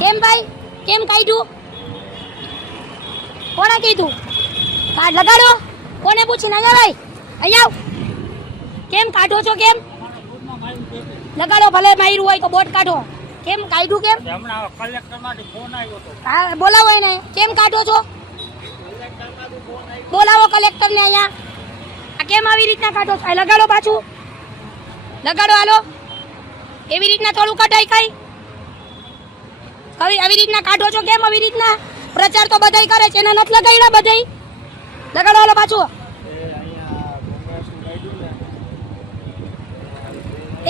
કેમ ભાઈ? કેમ કાઢ્યું? કોણે કીધું? કાર્ડ લગાડો. કોને પૂછીને અહીંયા ભાઈ અહીંયા કેમ કાઢો છો કેમ? લગાડો ભલે માર્યું હોય તો બોટ કાઢો. કેમ કાઢ્યું કેમ? હા બોલાવો એને. કેમ કાઢો છો? બોલાવો કલેક્ટરને અહીંયા. આ કેમ આવી રીતના કાઢો છો? લગાડો પાછું. લગાડો હાલો. એવી રીતના થોડું કઢાય કઈ. આવી આવી રીતના કાઢો છો કેમ? આવી રીતના પ્રચાર તો બધાય કરે છે, એને નથી લગાડ્યા બધાય? લગાડો હાલો પાછું.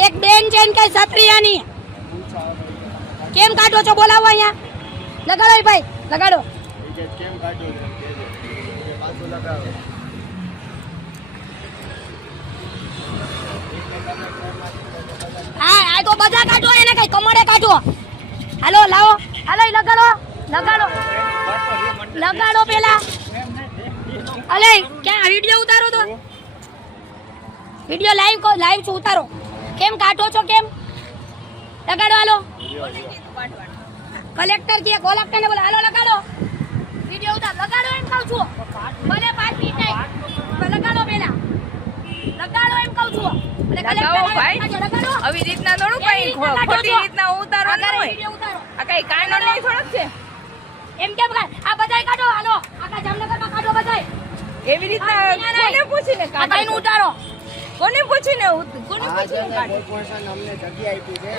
એક બેન છે ને કઈ સત્રિયાની કેમ કાઢો છો? બોલાવો અહીંયા. લગાડો ભાઈ, લગાડો. હા આ તો બધા કાઢો, એને કઈ કમરે કાઢો. હાલો, લાવો. હાલો લગાડો લગાડો. લગાડો પેલા. અલે ક્યાં વિડિયો ઉતારો તો? વિડિયો લાઈવ કો લાઈવ છું ઉતારો. કેમ કાઢો છો કેમ? લગાડો હાલો. કલેક્ટર કે કલેક્ટર ને બોલે હાલો લગાડો. વિડિયો ઉતાર લગાડો એમ કહું છું. ભલે પાંચ મિનિટ નહીં લગાડો પેલા. લગાડો એમ કહું છું. અને કલેક્ટર ભાઈ. લગાડો, આવી રીતના થોડું કઈ ખોટી? રીતના આ કઈ કાનૂની થોડુંક છે. એમ કેમ? આ બધાય કાઢો હાલો. આખા જામનગરમાં કાઢો બધાય. એવી રીતના. કોને પૂછીને કાઢો ઉતારો. કોને પૂછીને કોને પૂછીને કાઢો? અમને જગ્યા આપી છે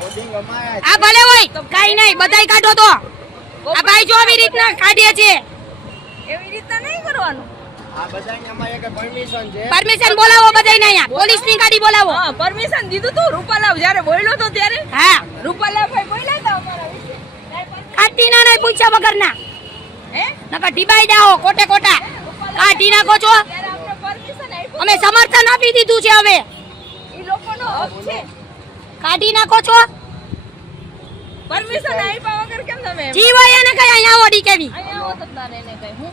હોર્ડિંગ અમારા આ ભલે હોય કાઈ નહીં બધાય કાઢો તો. આ ભાઈ જો આવી રીતના કાઢીએ છે. એવી રીતના નહીં કરવાનું? પરમિશન બોલાવો બધાય અહીંયા. પોલીસની ગાડી બોલાવો. હા પરમિશન દીધું તું રૂપાલાવ. જ્યારે બોલ્યો તો ત્યારે? હા. રૂપાલાવ ભાઈ બોલ્યા હતા અમારા વિશે? ના પૂછ્યા વગરના. હે? નકર ઢીબાઈ જાઓ કોટે કોટા કાઢી નાખો છો? અમે સમર્થન આપી દીધું છે હવે. એ લોકોનો હક છે. કાઢી નાખો છો? પરમિશન આપ્યા વગર કેમ તમે એમ? એને કઈ અહીંયા ઓડી કેવી? અહીંયા આવો તો તારે એને કઈ હું?